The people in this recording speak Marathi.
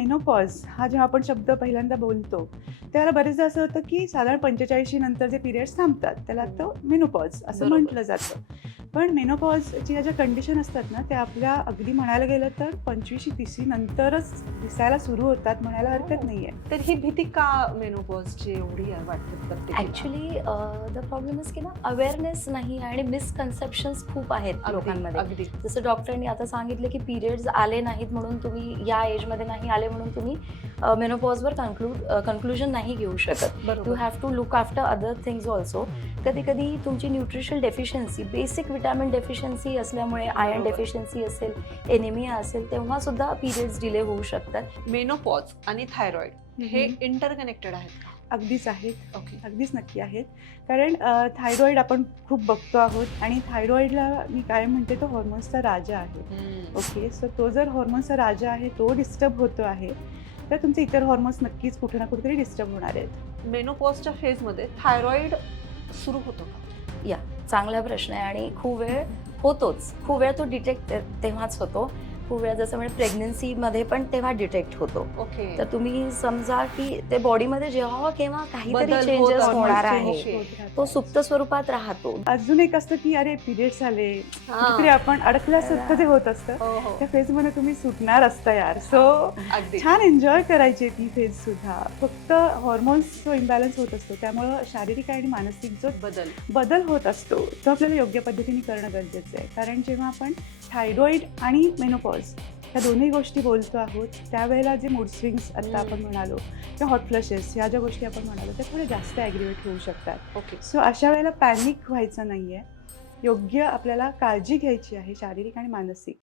मेनोपॉज हा जेव्हा आपण शब्द पहिल्यांदा बोलतो त्याला बरेचदा असं होतं की साधारण 45 नंतर जे पिरियड्स थांबतात त्याला तो मेनोपॉज असं बरोबर. म्हटलं जातं. पण मेनोपॉजच्या ज्या कंडिशन असतात ना त्या आपल्या अगदी म्हणायला गेलं तर 25-30 नंतरच दिसायला सुरू होतात म्हणायला हरकत नाही आहे. तर ही भीती का मेनोपॉजची एवढी आहे वाटते प्रत्येकाला? ॲक्च्युली द प्रॉब्लेम इज की ना अवेअरनेस नाही आणि मिसकन्सेप्शन्स खूप आहेत अगदी, लोकांमध्ये. अगदी. जसं डॉक्टरांनी आता सांगितलं की पिरियड्स आले नाहीत म्हणून तुम्ही या एजमध्ये नाही आले म्हणून तुम्ही मेनोपॉजवर कन्क्लुजन नाही घेऊ शकत. यू बरोबर. Have to look after other things also. कधी कधी तुमची nutritional deficiency, basic vitamin deficiency असल्यामुळे, आयर्न बरोबर. डेफिशियन्सी असेल, एनिमिया असेल, तेव्हा सुद्धा पिरियड्स डिले होऊ शकतात. मेनोपॉज आणि थायरॉइड हे इंटरकनेक्टेड आहेत का? अगदीच आहेत. ओके. अगदीच नक्की आहेत. कारण थायरॉईड आपण खूप बघतो आहोत आणि थायरॉईडला मी काय म्हणते तो हॉर्मोन्सचा राजा आहे. ओके, सो तो जर हॉर्मोन्सचा राजा आहे तो डिस्टर्ब होतो आहे तर तुमचे इतर हॉर्मोन्स नक्कीच कुठे ना कुठेतरी डिस्टर्ब होणार आहेत. मेनोपॉजच्या फेजमध्ये थायरॉइड सुरू होतो का? या चांगला प्रश्न आहे आणि खूप वेळ होतोच. खूप वेळ तो डिटेक्ट तेव्हाच होतो. खूप वेळा जसं म्हणजे प्रेग्नन्सीमध्ये पण तेव्हा डिटेक्ट होतो. ओके. तर तुम्ही समजा की ते बॉडीमध्ये जेव्हा केव्हा काहीतरी बदल होत चेंजेस असतात. होणार Hormones आहे, change होत राहतात. तो सुप्त स्वरूपात राहतो. अजून एक असतं की अरे पिरियड्स आले हा. कुठेतरी आपण अडकल्यासारखं जे होत असतं हो हो. त्या फेजमध्ये तुम्ही सुटणार असता यार. सो अगदी. छान एन्जॉय करायची ती फेज सुद्धा. फक्त हॉर्मोन्स जो इम्बॅलन्स होत असतो त्यामुळं शारीरिक आणि मानसिक जो बदल होत असतो तो आपल्याला योग्य पद्धतीने करणं गरजेचं आहे. कारण जेव्हा आपण थायरॉईड आणि मेनोपॉज ह्या दोन्ही गोष्टी बोलतो आहोत त्यावेळेला जे मूड स्विंग्स आता आपण म्हणालो किंवा हॉट फ्लशेस ह्या ज्या गोष्टी आपण म्हणालो त्या थोड्या जास्त ॲग्रिवेट होऊ शकतात. ओके. सो अशा वेळेला पॅनिक व्हायचं नाही आहे. योग्य आपल्याला काळजी घ्यायची आहे शारीरिक आणि मानसिक.